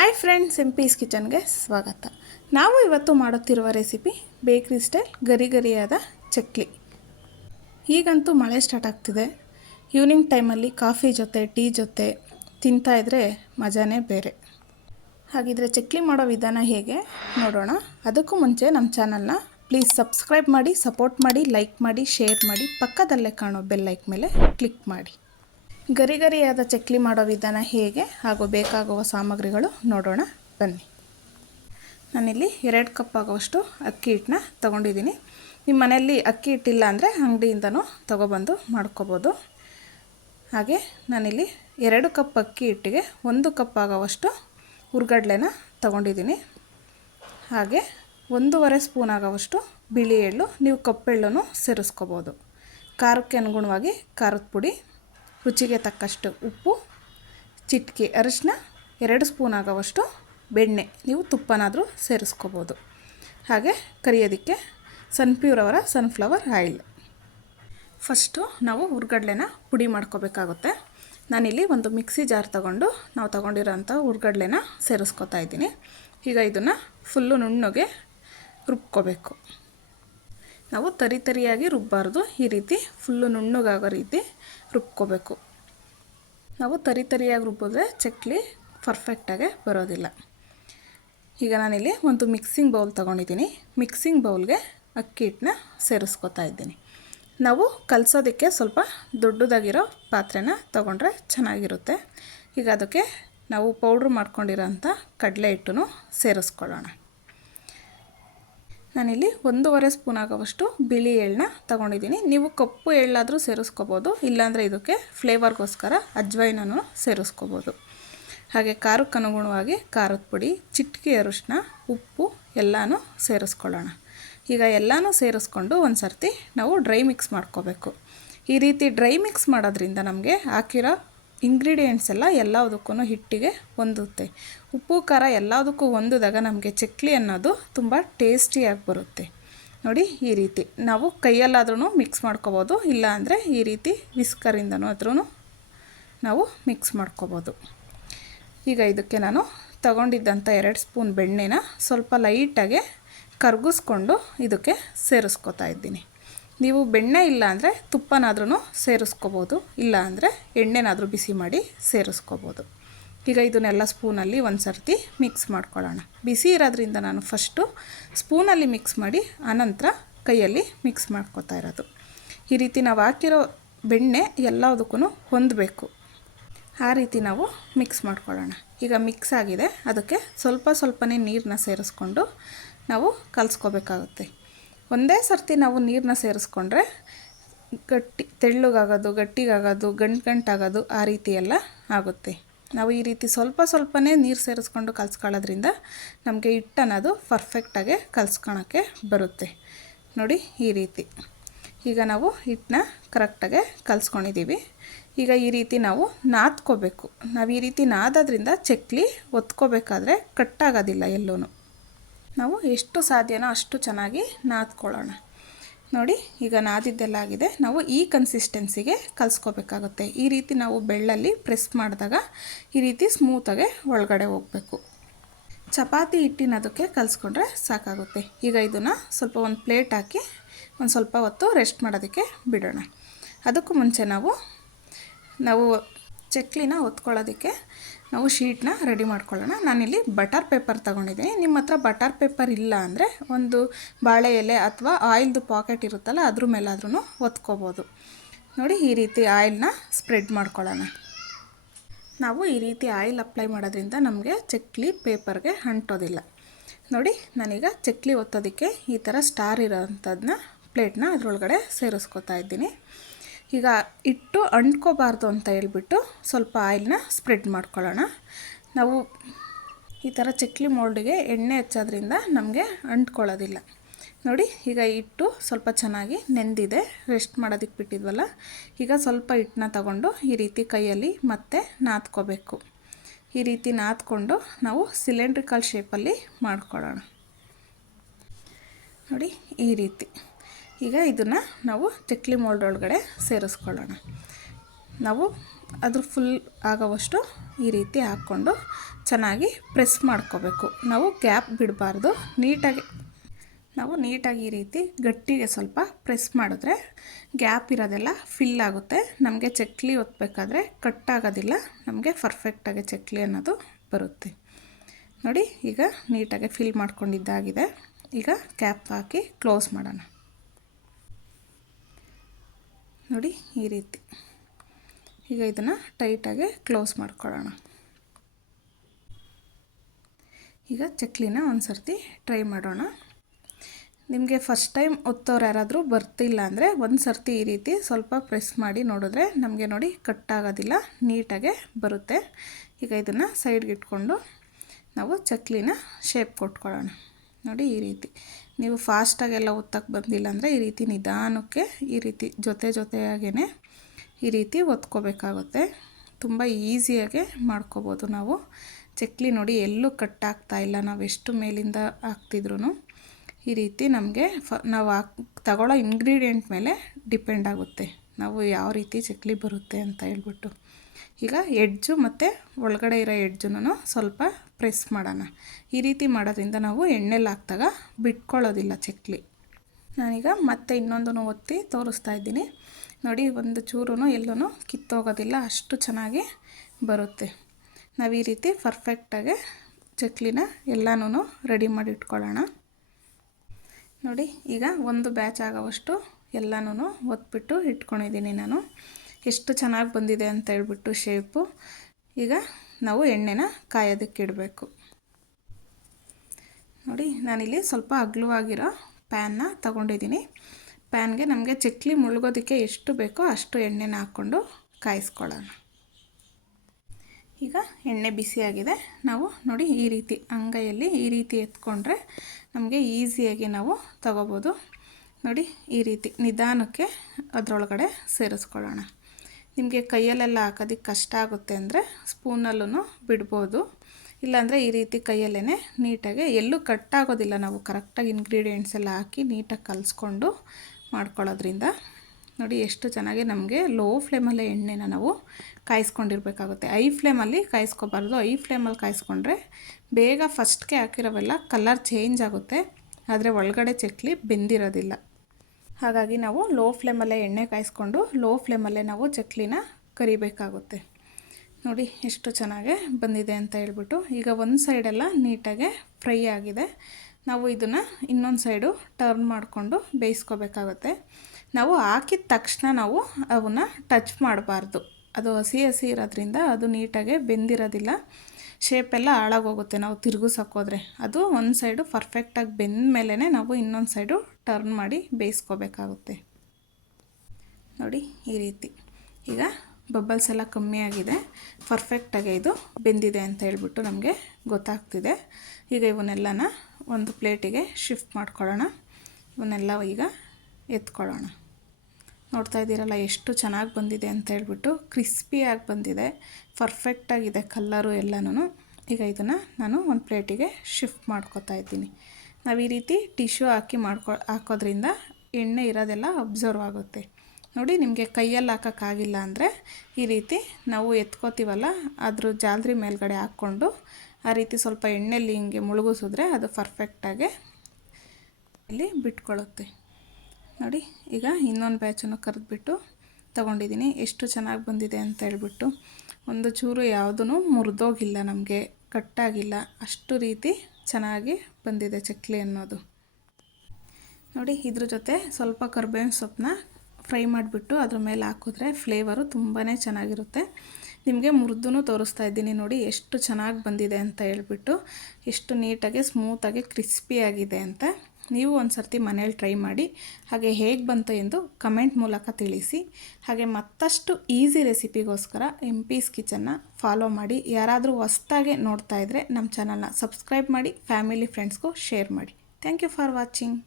Hi friends M peace ಕಿಚನ್ಗೆ ಸ್ವಾಗತ. ನಾವು ಇವತ್ತು ಮಾಡುತ್ತಿರುವ ರೆಸಿಪಿ ಬೇಕ್ರಿ ಸ್ಟೈಲ್ ಗರಿ ಗರಿಯಾದ ಚಕ್ಲಿ. ಈಗಂತೂ ಮಳೆ ಸ್ಟಾರ್ಟ್ ಆಗ್ತಿದೆ. ಈವ್ನಿಂಗ್ ಟೈಮಲ್ಲಿ ಕಾಫಿ ಜೊತೆ ಟೀ ಜೊತೆ ತಿಂತಾ ಇದ್ದರೆ ಮಜಾನೇ ಬೇರೆ. ಹಾಗಿದ್ರೆ ಚಕ್ಲಿ ಮಾಡೋ ವಿಧಾನ ಹೇಗೆ? ನೋಡೋಣ. ಅದಕ್ಕೂ ಮುಂಚೆ ನಮ್ಮ ಚಾನಲ್ನ ಪ್ಲೀಸ್ ಸಬ್ಸ್ಕ್ರೈಬ್ ಮಾಡಿ ಸಪೋರ್ಟ್ ಮಾಡಿ ಲೈಕ್ ಮಾಡಿ ಶೇರ್ ಮಾಡಿ, ಪಕ್ಕದಲ್ಲೇ ಕಾಣೋ ಬೆಲ್ ಲೈಕ್ ಮೇಲೆ ಕ್ಲಿಕ್ ಮಾಡಿ. ಗರಿ ಗರಿಯಾದ ಚಕ್ಲಿ ಮಾಡೋ ವಿಧಾನ ಹೇಗೆ ಹಾಗೂ ಬೇಕಾಗುವ ಸಾಮಗ್ರಿಗಳು ನೋಡೋಣ. ಬನ್ನಿ. ನಾನಿಲ್ಲಿ ಎರಡು ಕಪ್ ಆಗುವಷ್ಟು ಅಕ್ಕಿ ಹಿಟ್ಟನ್ನ ತೊಗೊಂಡಿದ್ದೀನಿ. ನಿಮ್ಮ ಮನೆಯಲ್ಲಿ ಅಕ್ಕಿ ಹಿಟ್ಟಿಲ್ಲ ಅಂದರೆ ಅಂಗಡಿಯಿಂದನೂ ತೊಗೊಬಂದು ಮಾಡ್ಕೋಬೋದು. ಹಾಗೆ ನಾನಿಲ್ಲಿ ಎರಡು ಕಪ್ ಅಕ್ಕಿ ಹಿಟ್ಟಿಗೆ ಒಂದು ಕಪ್ ಆಗೋವಷ್ಟು ಹುರ್ಗಡ್ಲೆನ ತೊಗೊಂಡಿದ್ದೀನಿ. ಹಾಗೆ ಒಂದೂವರೆ ಸ್ಪೂನ್ ಆಗೋವಷ್ಟು ಬಿಳಿ ಎಳ್ಳು, ನೀವು ಕಪ್ಪೆಳ್ಳು ಸೇರಿಸ್ಕೋಬೋದು. ಖಾರಕ್ಕೆ ಅನುಗುಣವಾಗಿ ಖಾರದ ಪುಡಿ ರುಚಿಗೆ ತಕ್ಕಷ್ಟು ಉಪ್ಪು, ಚಿಟಿಕೆ ಅರಿಶಿನ ಎರಡು ಸ್ಪೂನ್ ಆಗೋವಷ್ಟು ಬೆಣ್ಣೆ. ನೀವು ತುಪ್ಪನಾದರೂ ಸೇರಿಸ್ಕೋಬೋದು. ಹಾಗೆ ಕರಿಯೋದಕ್ಕೆ ಸನ್ಪ್ಯೂರ್ ಅವರ ಸನ್ಫ್ಲವರ್ ಆಯಿಲ್. ಫಸ್ಟು ನಾವು ಹುರ್ಗಡ್ಲೆನ ಪುಡಿ ಮಾಡ್ಕೋಬೇಕಾಗುತ್ತೆ. ನಾನಿಲ್ಲಿ ಒಂದು ಮಿಕ್ಸಿ ಜಾರ್ ತಗೊಂಡು ನಾವು ತಗೊಂಡಿರೋಂಥ ಹುರ್ಗಡ್ಲೆನ ಸೇರಿಸ್ಕೊತಾ ಇದ್ದೀನಿ. ಈಗ ಇದನ್ನು ಫುಲ್ಲು ನುಣ್ಣಗೆ ರುಬ್ಕೋಬೇಕು. ನಾವು ತರಿ ತರಿಯಾಗಿ ರುಬ್ಬಾರ್ದು. ಈ ರೀತಿ ಫುಲ್ಲು ನುಣ್ಣಗಾಗೋ ರೀತಿ ರುಬ್ಕೋಬೇಕು. ನಾವು ತರಿ ತರಿಯಾಗಿ ರುಬ್ಬಿದ್ರೆ ಚಕ್ಲಿ ಪರ್ಫೆಕ್ಟಾಗೆ ಬರೋದಿಲ್ಲ. ಈಗ ನಾನಿಲ್ಲಿ ಒಂದು ಮಿಕ್ಸಿಂಗ್ ಬೌಲ್ ತೊಗೊಂಡಿದ್ದೀನಿ. ಮಿಕ್ಸಿಂಗ್ ಬೌಲ್ಗೆ ಅಕ್ಕಿ ಹಿಟ್ಟನ್ನ ಸೇರಿಸ್ಕೊತಾ ಇದ್ದೀನಿ. ನಾವು ಕಲಸೋದಕ್ಕೆ ಸ್ವಲ್ಪ ದೊಡ್ಡದಾಗಿರೋ ಪಾತ್ರೆನ ತೊಗೊಂಡ್ರೆ ಚೆನ್ನಾಗಿರುತ್ತೆ. ಈಗ ಅದಕ್ಕೆ ನಾವು ಪೌಡ್ರ್ ಮಾಡ್ಕೊಂಡಿರೋಂಥ ಕಡಲೆ ಹಿಟ್ಟನ್ನು ಸೇರಿಸ್ಕೊಳ್ಳೋಣ. ನಾನಿಲ್ಲಿ ಒಂದೂವರೆ ಸ್ಪೂನ್ ಆಗೋವಷ್ಟು ಬಿಳಿ ಎಳ್ಳನ್ನ ತೊಗೊಂಡಿದ್ದೀನಿ. ನೀವು ಕಪ್ಪು ಎಳ್ಳಾದರೂ ಸೇರಿಸ್ಕೋಬೋದು, ಇಲ್ಲಾಂದರೆ ಇದಕ್ಕೆ ಫ್ಲೇವರ್ಗೋಸ್ಕರ ಅಜ್ವೈನನ್ನು ಸೇರಿಸ್ಕೋಬೋದು. ಹಾಗೆ ಖಾರಕ್ಕೆ ಅನುಗುಣವಾಗಿ ಖಾರದ ಪುಡಿ, ಚಿಟಿಕೆ ಅರಿಶಿನ ಉಪ್ಪು ಎಲ್ಲನೂ ಸೇರಿಸ್ಕೊಳ್ಳೋಣ. ಈಗ ಎಲ್ಲನೂ ಸೇರಿಸ್ಕೊಂಡು ಒಂದು ಸರ್ತಿ ನಾವು ಡ್ರೈ ಮಿಕ್ಸ್ ಮಾಡ್ಕೋಬೇಕು. ಈ ರೀತಿ ಡ್ರೈ ಮಿಕ್ಸ್ ಮಾಡೋದ್ರಿಂದ ನಮಗೆ ಹಾಕಿರೋ ಇಂಗ್ರೀಡಿಯೆಂಟ್ಸ್ ಎಲ್ಲ ಎಲ್ಲದಕ್ಕೂ ಹಿಟ್ಟಿಗೆ ಹೊಂದುತ್ತೆ. ಉಪ್ಪು, ಖಾರ ಎಲ್ಲದಕ್ಕೂ ಹೊಂದಿದಾಗ ನಮಗೆ ಚಕ್ಲಿ ಅನ್ನೋದು ತುಂಬ ಟೇಸ್ಟಿಯಾಗಿ ಬರುತ್ತೆ. ನೋಡಿ, ಈ ರೀತಿ. ನಾವು ಕೈಯಲ್ಲಾದ್ರೂ ಮಿಕ್ಸ್ ಮಾಡ್ಕೋಬೋದು ಇಲ್ಲ ಅಂದರೆ ಈ ರೀತಿ ವಿಸ್ಕರಿಂದನೂ ಆದ್ರೂ ನಾವು ಮಿಕ್ಸ್ ಮಾಡ್ಕೋಬೋದು. ಈಗ ಇದಕ್ಕೆ ನಾನು ತಗೊಂಡಿದ್ದಂಥ ಎರಡು ಸ್ಪೂನ್ ಬೆಣ್ಣೆನ ಸ್ವಲ್ಪ ಲೈಟಾಗೆ ಕರ್ಗಿಸ್ಕೊಂಡು ಇದಕ್ಕೆ ಸೇರಿಸ್ಕೊತಾ ಇದ್ದೀನಿ. ನೀವು ಬೆಣ್ಣೆ ಇಲ್ಲ ಅಂದರೆ ತುಪ್ಪನಾದ್ರೂ ಸೇರಿಸ್ಕೋಬೋದು, ಇಲ್ಲ ಅಂದರೆ ಎಣ್ಣೆನಾದರೂ ಬಿಸಿ ಮಾಡಿ ಸೇರಿಸ್ಕೋಬೋದು. ಈಗ ಇದನ್ನೆಲ್ಲ ಸ್ಪೂನಲ್ಲಿ ಒಂದು ಸರ್ತಿ ಮಿಕ್ಸ್ ಮಾಡ್ಕೊಳ್ಳೋಣ. ಬಿಸಿ ಇರೋದ್ರಿಂದ ನಾನು ಫಸ್ಟು ಸ್ಪೂನಲ್ಲಿ ಮಿಕ್ಸ್ ಮಾಡಿ ಆನಂತರ ಕೈಯಲ್ಲಿ ಮಿಕ್ಸ್ ಮಾಡ್ಕೊತಾ ಇರೋದು. ಈ ರೀತಿ ನಾವು ಹಾಕಿರೋ ಬೆಣ್ಣೆ ಎಲ್ಲದಕ್ಕೂ ಹೊಂದಬೇಕು. ಆ ರೀತಿ ನಾವು ಮಿಕ್ಸ್ ಮಾಡ್ಕೊಳ್ಳೋಣ. ಈಗ ಮಿಕ್ಸ್ ಆಗಿದೆ, ಅದಕ್ಕೆ ಸ್ವಲ್ಪ ಸ್ವಲ್ಪನೇ ನೀರನ್ನ ಸೇರಿಸ್ಕೊಂಡು ನಾವು ಕಲಿಸ್ಕೋಬೇಕಾಗುತ್ತೆ. ಒಂದೇ ಸರ್ತಿ ನಾವು ನೀರನ್ನ ಸೇರಿಸ್ಕೊಂಡ್ರೆ ಗಟ್ಟಿ, ತೆಳ್ಳಗಾಗೋದು, ಗಟ್ಟಿಗಾಗೋದು ಗಂಟು ಗಂಟಾಗೋದು ಆ ರೀತಿ ಎಲ್ಲ ಆಗುತ್ತೆ. ನಾವು ಈ ರೀತಿ ಸ್ವಲ್ಪ ಸ್ವಲ್ಪನೇ ನೀರು ಸೇರಿಸ್ಕೊಂಡು ಕಲ್ಸ್ಕೊಳ್ಳೋದ್ರಿಂದ ನಮಗೆ ಹಿಟ್ಟು ಅನ್ನೋದು ಪರ್ಫೆಕ್ಟಾಗಿ ಕಲ್ಸ್ಕೊಳಕ್ಕೆ ಬರುತ್ತೆ. ನೋಡಿ ಈ ರೀತಿ. ಈಗ ನಾವು ಹಿಟ್ಟನ್ನ ಕರೆಕ್ಟಾಗೆ ಕಲಿಸ್ಕೊಂಡಿದ್ದೀವಿ ಈಗ ಈ ರೀತಿ ನಾವು ನಾದ್ಕೋಬೇಕು. ನಾವು ಈ ರೀತಿ ನಾದೋದ್ರಿಂದ ಚಕ್ಲಿ ಒತ್ಕೋಬೇಕಾದ್ರೆ ಕಟ್ಟಾಗೋದಿಲ್ಲ ಎಲ್ಲೂ ನಾವು ಎಷ್ಟು ಸಾಧ್ಯನೋ ಅಷ್ಟು ಚೆನ್ನಾಗಿ ನಾದ್ಕೊಳ್ಳೋಣ. ನೋಡಿ, ಈಗ ನಾದಿದ್ದೆಲ್ಲ ಆಗಿದೆ. ನಾವು ಈ ಕನ್ಸಿಸ್ಟೆನ್ಸಿಗೆ ಕಲಿಸ್ಕೋಬೇಕಾಗುತ್ತೆ. ಈ ರೀತಿ ನಾವು ಬೆಳ್ಳಲ್ಲಿ ಪ್ರೆಸ್ ಮಾಡಿದಾಗ ಈ ರೀತಿ ಸ್ಮೂತಾಗೆ ಒಳಗಡೆ ಹೋಗಬೇಕು. ಚಪಾತಿ ಹಿಟ್ಟಿನ ಅದಕ್ಕೆ ಕಲಿಸ್ಕೊಂಡ್ರೆ ಸಾಕಾಗುತ್ತೆ. ಈಗ ಇದನ್ನು ಸ್ವಲ್ಪ ಒಂದು ಪ್ಲೇಟ್ ಹಾಕಿ ಒಂದು ಸ್ವಲ್ಪ ಹೊತ್ತು ರೆಸ್ಟ್ ಮಾಡೋದಕ್ಕೆ ಬಿಡೋಣ. ಅದಕ್ಕೂ ಮುಂಚೆ ನಾವು ನಾವು ಚಕ್ಲಿನ ಹೊತ್ಕೊಳ್ಳೋದಕ್ಕೆ ನಾವು ಶೀಟ್ನ ರೆಡಿ ಮಾಡ್ಕೊಳ್ಳೋಣ. ನಾನಿಲ್ಲಿ ಬಟರ್ ಪೇಪರ್ ತೊಗೊಂಡಿದ್ದೀನಿ. ನಿಮ್ಮ ಹತ್ರ ಬಟರ್ ಪೇಪರ್ ಇಲ್ಲ ಅಂದರೆ ಒಂದು ಬಾಳೆ ಎಲೆ ಅಥವಾ ಆಯಿಲ್ದು ಪಾಕೆಟ್ ಇರುತ್ತಲ್ಲ, ಅದ್ರ ಮೇಲಾದ್ರೂ ಒತ್ಕೋಬೋದು. ನೋಡಿ, ಈ ರೀತಿ ಆಯಿಲ್ನ ಸ್ಪ್ರೆಡ್ ಮಾಡ್ಕೊಳ್ಳೋಣ. ನಾವು ಈ ರೀತಿ ಆಯಿಲ್ ಅಪ್ಲೈ ಮಾಡೋದ್ರಿಂದ ನಮಗೆ ಚಕ್ಲಿ ಪೇಪರ್ಗೆ ಅಂಟೋದಿಲ್ಲ. ನೋಡಿ, ನಾನೀಗ ಚಕ್ಲಿ ಒತ್ತೋದಕ್ಕೆ ಈ ಥರ ಸ್ಟಾರ್ ಇರೋವಂಥದ್ದನ್ನ ಪ್ಲೇಟ್ನ ಅದರೊಳಗಡೆ ಸೇರಿಸ್ಕೊತಾ ಇದ್ದೀನಿ. ಈಗ ಇಟ್ಟು ಅಂಟ್ಕೋಬಾರ್ದು ಅಂತ ಹೇಳ್ಬಿಟ್ಟು ಸ್ವಲ್ಪ ಆಯಿಲ್ನ ಸ್ಪ್ರೆಡ್ ಮಾಡ್ಕೊಳ್ಳೋಣ. ನಾವು ಈ ಥರ ಚಕ್ಲಿ ಮೋಲ್ಡಿಗೆ ಎಣ್ಣೆ ಹಚ್ಚೋದ್ರಿಂದ ನಮಗೆ ಅಂಟ್ಕೊಳ್ಳೋದಿಲ್ಲ. ನೋಡಿ, ಈಗ ಇಟ್ಟು ಸ್ವಲ್ಪ ಚೆನ್ನಾಗಿ ನೆಂದಿದೆ. ರೆಸ್ಟ್ ಮಾಡೋದಕ್ಕೆ ಬಿಟ್ಟಿದ್ವಲ್ಲ, ಈಗ ಸ್ವಲ್ಪ ಹಿಟ್ಟನ್ನ ತಗೊಂಡು ಈ ರೀತಿ ಕೈಯಲ್ಲಿ ಮತ್ತೆ ನಾದ್ಕೋಬೇಕು. ಈ ರೀತಿ ನಾದ್ಕೊಂಡು ನಾವು ಸಿಲಿಂಡ್ರಿಕಲ್ ಶೇಪಲ್ಲಿ ಮಾಡ್ಕೊಳ್ಳೋಣ. ನೋಡಿ, ಈ ರೀತಿ. ಈಗ ಇದನ್ನು ನಾವು ಚಕ್ಲಿ ಮೋಲ್ಡ್ ಒಳಗಡೆ ಸೇರಿಸ್ಕೊಳ್ಳೋಣ. ನಾವು ಅದ್ರ ಫುಲ್ ಆಗೋವಷ್ಟು ಈ ರೀತಿ ಹಾಕ್ಕೊಂಡು ಚೆನ್ನಾಗಿ ಪ್ರೆಸ್ ಮಾಡ್ಕೋಬೇಕು. ನಾವು ಗ್ಯಾಪ್ ಬಿಡಬಾರ್ದು. ನೀಟಾಗಿ ನಾವು ನೀಟಾಗಿ ಈ ರೀತಿ ಗಟ್ಟಿಗೆ ಸ್ವಲ್ಪ ಪ್ರೆಸ್ ಮಾಡಿದ್ರೆ ಗ್ಯಾಪ್ ಇರೋದೆಲ್ಲ ಫಿಲ್ ಆಗುತ್ತೆ. ನಮಗೆ ಚಕ್ಲಿ ಒತ್ತಬೇಕಾದ್ರೆ ಕಟ್ ಆಗೋದಿಲ್ಲ. ನಮಗೆ ಪರ್ಫೆಕ್ಟಾಗಿ ಚಕ್ಲಿ ಅನ್ನೋದು ಬರುತ್ತೆ. ನೋಡಿ, ಈಗ ನೀಟಾಗಿ ಫಿಲ್ ಮಾಡ್ಕೊಂಡಿದ್ದಾಗಿದೆ. ಈಗ ಕ್ಯಾಪ್ ಹಾಕಿ ಕ್ಲೋಸ್ ಮಾಡೋಣ. ನೋಡಿ ಈ ರೀತಿ. ಈಗ ಇದನ್ನು ಟೈಟಾಗಿ ಕ್ಲೋಸ್ ಮಾಡ್ಕೊಳ್ಳೋಣ. ಈಗ ಚಕ್ಲಿನ ಒಂದು ಸರ್ತಿ ಟ್ರೈ ಮಾಡೋಣ. ನಿಮಗೆ ಫಸ್ಟ್ ಟೈಮ್ ಒತ್ತೋರು ಯಾರಾದರೂ ಬರ್ತಿಲ್ಲ ಅಂದರೆ ಒಂದು ಸರ್ತಿ ಈ ರೀತಿ ಸ್ವಲ್ಪ ಪ್ರೆಸ್ ಮಾಡಿ ನೋಡಿದ್ರೆ ನಮಗೆ ನೋಡಿ ಕಟ್ಟಾಗೋದಿಲ್ಲ ನೀಟಾಗೆ ಬರುತ್ತೆ. ಈಗ ಇದನ್ನು ಸೈಡ್ಗೆ ಇಟ್ಕೊಂಡು ನಾವು ಚಕ್ಲಿನ ಶೇಪ್ ಕೊಟ್ಕೊಳ್ಳೋಣ. ನೋಡಿ ಈ ರೀತಿ. ನೀವು ಫಾಸ್ಟಾಗೆಲ್ಲ ಒತ್ತಕ್ಕೆ ಬಂದಿಲ್ಲ ಅಂದರೆ ಈ ರೀತಿ ನಿಧಾನಕ್ಕೆ ಈ ರೀತಿ ಜೊತೆ ಜೊತೆಯಾಗೇ ಈ ರೀತಿ ಒತ್ಕೋಬೇಕಾಗುತ್ತೆ. ತುಂಬ ಈಸಿಯಾಗೆ ಮಾಡ್ಕೋಬೋದು ನಾವು. ಚಕ್ಲಿ ನೋಡಿ ಎಲ್ಲೂ ಆಗ್ತಾ ಇಲ್ಲ. ನಾವು ಎಷ್ಟು ಮೇಲಿಂದ ಹಾಕ್ತಿದ್ರು ಈ ರೀತಿ ನಮಗೆ ಫ ನಾವು ಹಾಕ್ ತಗೊಳ್ಳೋ ಇಂಗ್ರೀಡಿಯೆಂಟ್ ಮೇಲೆ ಡಿಪೆಂಡ್ ಆಗುತ್ತೆ. ನಾವು ಯಾವ ರೀತಿ ಚಕ್ಲಿ ಬರುತ್ತೆ ಅಂತ ಹೇಳ್ಬಿಟ್ಟು. ಈಗ ಎಡ್ಜು ಮತ್ತು ಒಳಗಡೆ ಇರೋ ಎಡ್ಜುನೂ ಸ್ವಲ್ಪ ಪ್ರೆಸ್ ಮಾಡೋಣ. ಈ ರೀತಿ ಮಾಡೋದ್ರಿಂದ ನಾವು ಎಣ್ಣೆಲಿ ಹಾಕ್ದಾಗ ಬಿಟ್ಕೊಳ್ಳೋದಿಲ್ಲ ಚಕ್ಲಿ. ನಾನೀಗ ಮತ್ತೆ ಇನ್ನೊಂದನ್ನು ಒತ್ತಿ ತೋರಿಸ್ತಾ ಇದ್ದೀನಿ. ನೋಡಿ, ಒಂದು ಚೂರು ಎಲ್ಲೂ ಕಿತ್ತೋಗೋದಿಲ್ಲ, ಅಷ್ಟು ಚೆನ್ನಾಗಿ ಬರುತ್ತೆ. ನಾವು ಈ ರೀತಿ ಪರ್ಫೆಕ್ಟಾಗಿ ಚಕ್ಲಿನ ಎಲ್ಲನೂ ರೆಡಿ ಮಾಡಿ ಇಟ್ಕೊಳ್ಳೋಣ ನೋಡಿ, ಈಗ ಒಂದು ಬ್ಯಾಚ್ ಆಗೋವಷ್ಟು ಎಲ್ಲನೂ ಒತ್ಬಿಟ್ಟು ಇಟ್ಕೊಂಡಿದ್ದೀನಿ ನಾನು. ಎಷ್ಟು ಚೆನ್ನಾಗಿ ಬಂದಿದೆ ಅಂತ ಹೇಳ್ಬಿಟ್ಟು ಶೇಪು ಈಗ ನಾವು ಎಣ್ಣೆನ ಕಾಯೋದಕ್ಕಿಡಬೇಕು ನೋಡಿ, ನಾನಿಲ್ಲಿ ಸ್ವಲ್ಪ ಅಗ್ಲವಾಗಿರೋ ಪ್ಯಾನ್ನ ತಗೊಂಡಿದ್ದೀನಿ. ಪ್ಯಾನ್ಗೆ ನಮಗೆ ಚಕ್ಲಿ ಮುಳುಗೋದಕ್ಕೆ ಎಷ್ಟು ಬೇಕೋ ಅಷ್ಟು ಎಣ್ಣೆನ ಹಾಕ್ಕೊಂಡು ಕಾಯಿಸ್ಕೊಳ್ಳೋಣ. ಈಗ ಎಣ್ಣೆ ಬಿಸಿಯಾಗಿದೆ. ನಾವು ನೋಡಿ, ಈ ರೀತಿ ಅಂಗೈಯಲ್ಲಿ ಈ ರೀತಿ ಎತ್ಕೊಂಡ್ರೆ ನಮಗೆ ಈಸಿಯಾಗಿ ನಾವು ತಗೋಬೋದು. ನೋಡಿ, ಈ ರೀತಿ ನಿಧಾನಕ್ಕೆ ಅದರೊಳಗಡೆ ಸೇರಿಸ್ಕೊಳ್ಳೋಣ. ನಿಮಗೆ ಕೈಯಲ್ಲೆಲ್ಲ ಹಾಕೋದಕ್ಕೆ ಕಷ್ಟ ಆಗುತ್ತೆ ಅಂದರೆ ಸ್ಪೂನಲ್ಲೂ ಬಿಡ್ಬೋದು. ಇಲ್ಲಾಂದರೆ ಈ ರೀತಿ ಕೈಯಲ್ಲೇ ನೀಟಾಗಿ ಎಲ್ಲೂ ಕಟ್ಟಾಗೋದಿಲ್ಲ ನಾವು ಕರೆಕ್ಟಾಗಿ ಇಂಗ್ರೀಡಿಯೆಂಟ್ಸ್ ಎಲ್ಲ ಹಾಕಿ ನೀಟಾಗಿ ಕಲಿಸ್ಕೊಂಡು ಮಾಡ್ಕೊಳ್ಳೋದ್ರಿಂದ. ನೋಡಿ ಎಷ್ಟು ಚೆನ್ನಾಗಿ ನಮಗೆ ಲೋ ಫ್ಲೇಮಲ್ಲೇ ಎಣ್ಣೆನ ನಾವು ಕಾಯಿಸ್ಕೊಂಡಿರ್ಬೇಕಾಗುತ್ತೆ. ಐ ಫ್ಲೇಮಲ್ಲಿ ಕಾಯಿಸ್ಕೋಬಾರ್ದು. ಐ ಫ್ಲೇಮಲ್ಲಿ ಕಾಯಿಸ್ಕೊಂಡ್ರೆ ಬೇಗ ಫಸ್ಟ್ಗೆ ಹಾಕಿರೋವೆಲ್ಲ ಕಲರ್ ಚೇಂಜ್ ಆಗುತ್ತೆ. ಆದರೆ ಒಳಗಡೆ ಚಕ್ಲಿ ಬೆಂದಿರೋದಿಲ್ಲ. ಹಾಗಾಗಿ ನಾವು ಲೋ ಫ್ಲೇಮಲ್ಲೇ ಎಣ್ಣೆ ಕಾಯಿಸ್ಕೊಂಡು ಲೋ ಫ್ಲೇಮಲ್ಲೇ ನಾವು ಚಕ್ಲಿನ ಕರಿಬೇಕಾಗುತ್ತೆ. ನೋಡಿ ಎಷ್ಟು ಚೆನ್ನಾಗೆ ಬಂದಿದೆ ಅಂತ ಹೇಳ್ಬಿಟ್ಟು ಈಗ ಒಂದು ಸೈಡೆಲ್ಲ ನೀಟಾಗೆ ಫ್ರೈ ಆಗಿದೆ. ನಾವು ಇದನ್ನು ಇನ್ನೊಂದು ಸೈಡು ಟರ್ನ್ ಮಾಡಿಕೊಂಡು ಬೇಯಿಸ್ಕೋಬೇಕಾಗುತ್ತೆ. ನಾವು ಹಾಕಿದ ತಕ್ಷಣ ನಾವು ಅವನ್ನ ಟಚ್ ಮಾಡಬಾರ್ದು. ಅದು ಹಸಿ ಹಸಿ ಇರೋದ್ರಿಂದ ಅದು ನೀಟಾಗಿ ಬೆಂದಿರೋದಿಲ್ಲ. ಶೇಪೆಲ್ಲ ಹಾಳಾಗೋಗುತ್ತೆ ನಾವು ತಿರುಗಿಸೋಕೋದ್ರೆ ಅದು ಒಂದು ಸೈಡು ಪರ್ಫೆಕ್ಟಾಗಿ ಬೆಂದ ಮೇಲೇ ನಾವು ಇನ್ನೊಂದು ಸೈಡು ಟರ್ನ್ ಮಾಡಿ ಬೇಯಿಸ್ಕೋಬೇಕಾಗುತ್ತೆ. ನೋಡಿ, ಈ ರೀತಿ. ಈಗ ಬಬ್ಬಲ್ಸ್ ಎಲ್ಲ ಕಮ್ಮಿ ಆಗಿದೆ. ಪರ್ಫೆಕ್ಟಾಗಿ ಇದು ಬೆಂದಿದೆ ಅಂತ ಹೇಳ್ಬಿಟ್ಟು ನಮಗೆ ಗೊತ್ತಾಗ್ತಿದೆ. ಈಗ ಇವನ್ನೆಲ್ಲನ ಒಂದು ಪ್ಲೇಟಿಗೆ ಶಿಫ್ಟ್ ಮಾಡ್ಕೊಳ್ಳೋಣ. ಇವನ್ನೆಲ್ಲ ಈಗ ಎತ್ಕೊಳ್ಳೋಣ. ನೋಡ್ತಾ ಇದ್ದೀರಲ್ಲ, ಎಷ್ಟು ಚೆನ್ನಾಗಿ ಬಂದಿದೆ ಅಂತ ಹೇಳ್ಬಿಟ್ಟು ಕ್ರಿಸ್ಪಿಯಾಗಿ ಬಂದಿದೆ. ಪರ್ಫೆಕ್ಟಾಗಿದೆ ಕಲ್ಲರು ಎಲ್ಲನೂ ಈಗ ಇದನ್ನು ನಾನು ಒಂದು ಪ್ಲೇಟಿಗೆ ಶಿಫ್ಟ್ ಮಾಡ್ಕೋತಾ ಇದ್ದೀನಿ. ನಾವು ಈ ರೀತಿ ಟಿಶ್ಯೂ ಹಾಕಿ ಮಾಡ್ಕೊ, ಹಾಕೋದ್ರಿಂದ ಎಣ್ಣೆ ಇರೋದೆಲ್ಲ ಅಬ್ಸರ್ವ್ ಆಗುತ್ತೆ. ನೋಡಿ ನಿಮಗೆ ಕೈಯಲ್ಲಿ ಹಾಕೋಕ್ಕಾಗಿಲ್ಲ ಅಂದರೆ ಈ ರೀತಿ ನಾವು ಎತ್ಕೋತೀವಲ್ಲ, ಅದ್ರ ಜಾಲ್ರಿ ಮೇಲ್ಗಡೆ ಹಾಕ್ಕೊಂಡು ಆ ರೀತಿ ಸ್ವಲ್ಪ ಎಣ್ಣೆಯಲ್ಲಿ ಹಿಂಗೆ ಮುಳುಗಿಸಿದ್ರೆ ಅದು ಪರ್ಫೆಕ್ಟಾಗಿ ಇಲ್ಲಿ ಬಿಟ್ಕೊಳ್ಳುತ್ತೆ ನೋಡಿ ಈಗ ಇನ್ನೊಂದು ಬ್ಯಾಚನ್ನು ಕರೆದ್ಬಿಟ್ಟು ತೊಗೊಂಡಿದ್ದೀನಿ ಎಷ್ಟು ಚೆನ್ನಾಗಿ ಬಂದಿದೆ ಅಂತ ಹೇಳ್ಬಿಟ್ಟು ಒಂದು ಚೂರು ಯಾವುದೂ ಮುರಿದೋಗಿಲ್ಲ ನಮಗೆ, ಕಟ್ಟಾಗಿಲ್ಲ. ಅಷ್ಟು ರೀತಿ ಚೆನ್ನಾಗಿ ಬಂದಿದೆ ಚಕ್ಲಿ ಅನ್ನೋದು. ನೋಡಿ, ಇದ್ರ ಜೊತೆ ಸ್ವಲ್ಪ ಕರ್ಬೇವಿನ ಸೊಪ್ಪನ್ನ ಫ್ರೈ ಮಾಡಿಬಿಟ್ಟು ಅದ್ರ ಮೇಲೆ ಹಾಕಿದ್ರೆ ಫ್ಲೇವರು ತುಂಬಾ ಚೆನ್ನಾಗಿರುತ್ತೆ. ನಿಮಗೆ ಮುರಿದೂ ತೋರಿಸ್ತಾ ಇದ್ದೀನಿ ನೋಡಿ, ಎಷ್ಟು ಚೆನ್ನಾಗಿ ಬಂದಿದೆ ಅಂತ ಹೇಳ್ಬಿಟ್ಟು, ಎಷ್ಟು ನೀಟಾಗಿ, ಸ್ಮೂತಾಗಿ, ಕ್ರಿಸ್ಪಿಯಾಗಿದೆ ಅಂತ. ನೀವು ಒಂದು ಸರ್ತಿ ಮನೇಲಿ ಟ್ರೈ ಮಾಡಿ, ಹಾಗೆ ಹೇಗೆ ಬಂತು ಎಂದು ಕಮೆಂಟ್ ಮೂಲಕ ತಿಳಿಸಿ. ಹಾಗೆ ಮತ್ತಷ್ಟು ಈಸಿ ರೆಸಿಪಿಗೋಸ್ಕರ ಎಂ ಪೀಸ್ ಕಿಚನ್ನ ಫಾಲೋ ಮಾಡಿ. ಯಾರಾದರೂ ಹೊಸ್ದಾಗೆ ನೋಡ್ತಾ ಇದ್ದರೆ ನಮ್ಮ ಚಾನಲ್ನ ಸಬ್ಸ್ಕ್ರೈಬ್ ಮಾಡಿ ಫ್ಯಾಮಿಲಿ ಫ್ರೆಂಡ್ಸ್ಗೂ ಶೇರ್ ಮಾಡಿ. Thank you for watching